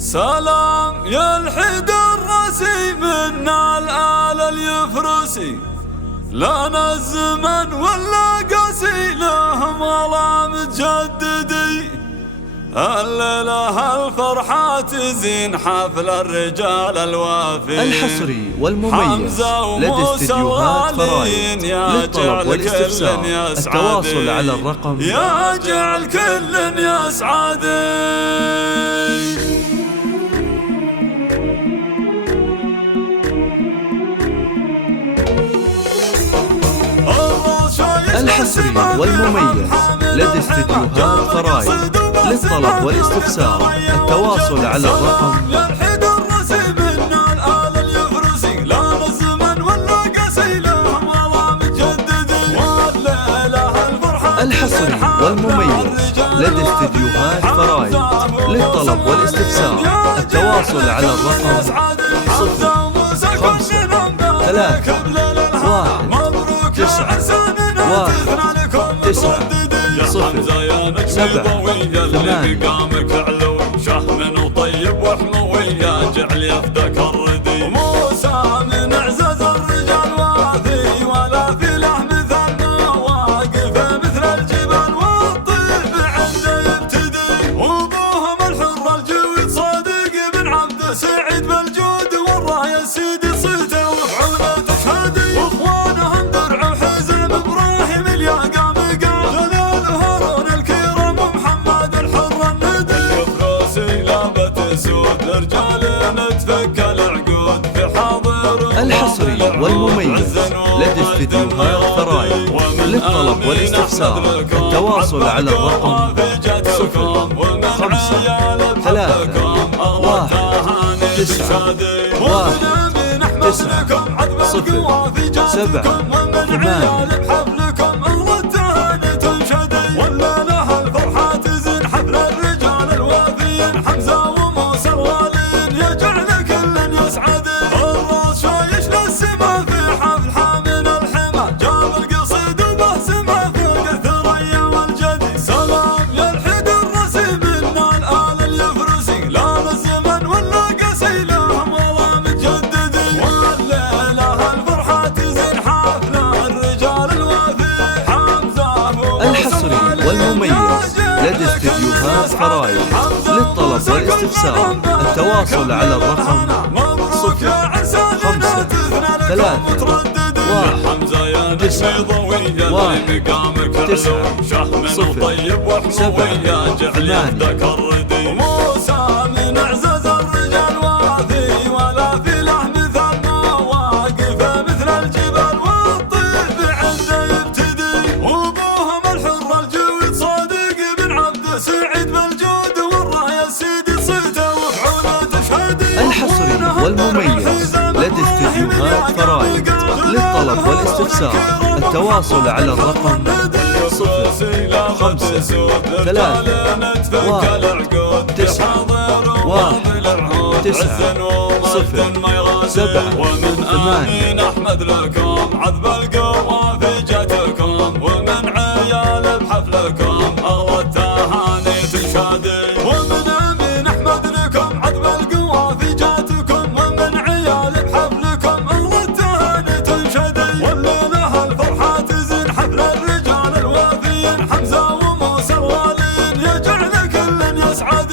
سلام يا الحد الرسي منا الآل اليفرسي، لنا الزمن ولا قاسي لهم ولا متجددي. الليلة الفرحة تزين حفل الرجال الوافي، الحصري والمميز لدى استديوهات فرايد. للطلب والاستفسار التواصل على الرقم يا جعل كل يسعد. الحصري والمميز لدى استديوهات فرايد. للطلب والاستفسار التواصل على الرقم الحصري والمميز لدى استديوهات فرايد. للطلب والاستفسار التواصل على الرقم 05 شحم وطيب وحموي يا جعل يفدك الردي. موسى من اعزاز الرجال وافي، ولا في لحم مثل واقف مثل الجبال والطيب عنده يبتدي. وابوهم الحر الجويد صادق بن عبد سعيد بالجود والرايه سيدي صيته وفعوله تشهدي. واخوانهم درع وحزم ابراهيم الياقام جلال هارون الكرم ومحمد الحر الندي. اليفرسي لابت سود رجال نتفك العقود في حاضر. الحصري والمميز لدى استديوهات فرايد. للطلب والاستفسار التواصل على الرقم الحصري والمميز لدى استديوهات فرايد. للطلب والاستفسار التواصل على الرقم 05 موسى من اعزاز الرجال وافي، ولا في لحم ثم واقف مثل الجبال والطيب عنده يبتدي. وابوهم الحر الجويد صادق بن عبد سعيد بالجود والرايه سيدي صيته وفعوله تشهدي. الحصري والمميز لدى استديوهات فرايد. للطلب والاستفسار التواصل على الرقم 05 أحمد لكم عذب القوافي جاتكم، ومن عيال بحفلكم أغلى التهاني تنشادي. ومن أمين أحمد لكم عذب القوافي جاتكم، ومن عيال بحفلكم أغلى التهاني تنشادي. والليلة الفرحة تزين حفل الرجال الوافيين، حمزة وموسى الوالين يجعل كل يسعد.